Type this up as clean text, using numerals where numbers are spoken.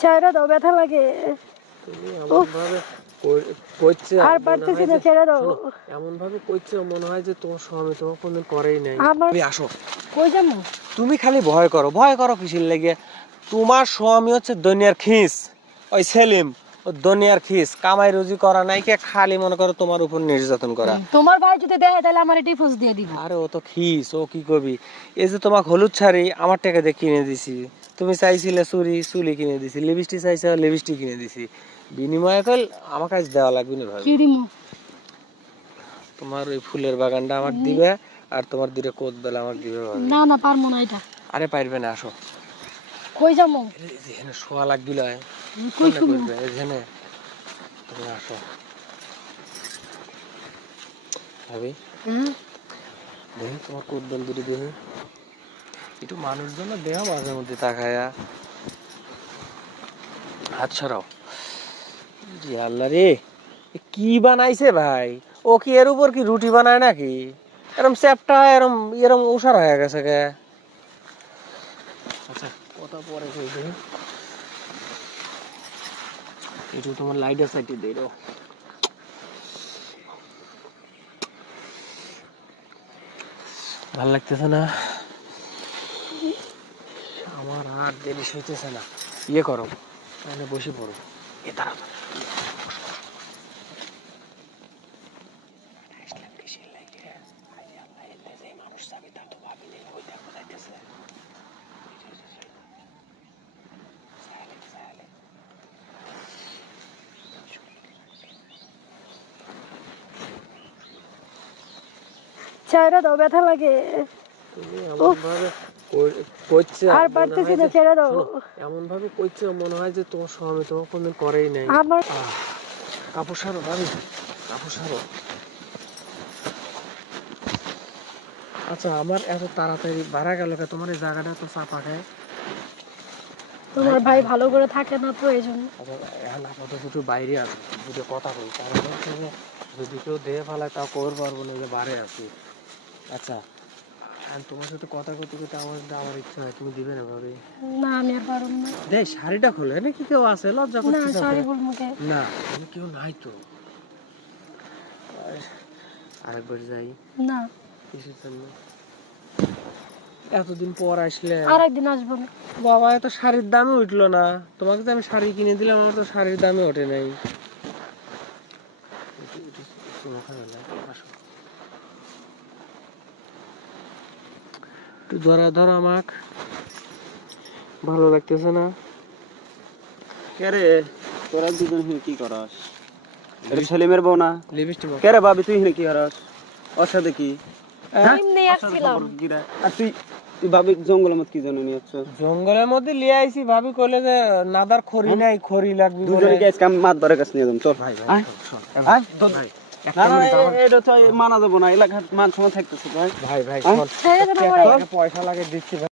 ছেড়ে দাও, ব্যথা লাগে। তুমি এমন ভাবে কইছো আর পারতেছি না, ছেড়ে দাও। এমন ভাবে কইছো মনে হয় যে তোমার স্বামী তোমার কোনদিন করেই নাই। তুমি আসো। কই যাবো? তুমি খালি ভয় করো কিসের লাগে? তোমার স্বামী হচ্ছে দুনিয়ার খিস, ওই সেলিম, ও দুনিয়ার খিস, কামাই রুজি করা নাই, কে খালি মনে করো তোমার উপর নির্যাতন করা। তোমার ভাই যদি দেয় তাহলে আমার ডিভোর্স দিয়ে দিবা। আরে ও তো খিস, ও কি করবি? এই যে তোমাকে হলুদ শাড়ি আমার টাকা দিয়ে কিনে দিছি, তুমি চাইছিলে চুলি কিনে দিছি, লিপস্টিক চাইছে লিপস্টিক কিনে দিছি, বিনিময়ে কল আমার কাছে দেওয়া লাগবে না ভাই। কি দিমু? তোমার ওই ফুলের বাগানটা আমার দিবে, আর তোমার দুটো কোট বেলা আমার দিবে ভাবি। না না, পারবো না এটা। আরে পারবে না, আসো। কই যাবো? এখানে শোয়া লাগবিল কই শুবো? এখানে তুমি আসো ভাবি। দেখি তোমার কোট বেল দুটো দেখি, একটু মানুষজন দেহ মাঝে মধ্যে তাকায়া হাত সরাও। আল্লাহ রে, কি বানাইছে ভাই? ও কি এর উপর কি রুটি বানায় নাকি? এরম চ্যাপটা এরম এরম উষার হয়ে গেছে কে? আচ্ছা কথা পরে কই দেখি, একটু তোমার লাইটের সাইডে দিয়ে দাও। ভাল লাগতেছে না আমার, আর দেরি হইতেছে না। ইয়ে করো, এখানে বসে পড়ো। এ দাঁড়াও, ছেড়ে দাও, ব্যথা লাগে। তুমি এমন ভাবে কইছো, আর পারতেছি না, ছেড়ে দাও। এমন ভাবে কইছো মনে হয় যে তোমার স্বামী তোমার কোনদিন করেই নাই। আমার কাপড় সারো ভাবি, কাপড় সারো। আচ্ছা আমার এত তাড়াতাড়ি ভাড়া গেল কে? তোমার এই জায়গাটা তো চাপা খায়। তোমার ভাই ভালো করে থাকে না তো এই জন্য। এখন আপাতত একটু বাইরে আছে, দুটো কথা বলি, কারণ হচ্ছে যে যদি কেউ দেহে ফেলায় তাও কবর পারবো না, যে বাড়ে আছি। আচ্ছা আর তোমার সাথে কথা করতে করতে আমার ইচ্ছা হয়, তুমি দিবে না ভাবি? না আমি আর পারব না। দেখ শাড়িটা খোলে নাকি, কেউ আছে? লজ্জা না করছিস? সরি বলবো কে? না কেউ নাই তো। আরেকবার যাই। না কিসের জন্য? এতদিন পর আসলে। আরেকদিন আসবো না। বাবা এত শাড়ির দামই উঠলো না, তোমাকে যে আমি শাড়ি কিনে দিলাম আমার তো শাড়ির দামই ওঠে নাই। একটু ধরা ধরা আমাক, ভালো লাগতেছে না। কে রে, তোরা দুজন হিনে কি করস? এটা সেলিমের বউ না? লিপস্টিক কে রে ভাবি, তুই হিনে কি করস? ওর সাথে কি? এমনি আসছিলাম। আর তুই ভাবি জঙ্গলের মধ্যে কি জন্য নিয়ে আসছ? জঙ্গলের মধ্যে লিয়ে আইছি, ভাবি কইলে যে নাদার খড়ি নাই, খড়ি লাগবে বলে। দুজনে গেছ কাম মাত ধরে কাছে নিয়ে যাম, চল। ভাই আয়। আয়, ভাই না না এটা তো মানা যাবো না, এলাকার মান সম্মান থাকতেছে ভাই। ভাই ভাই ছেড়ে দেন আমারে। পয়সা লাগে দিচ্ছি ভাই।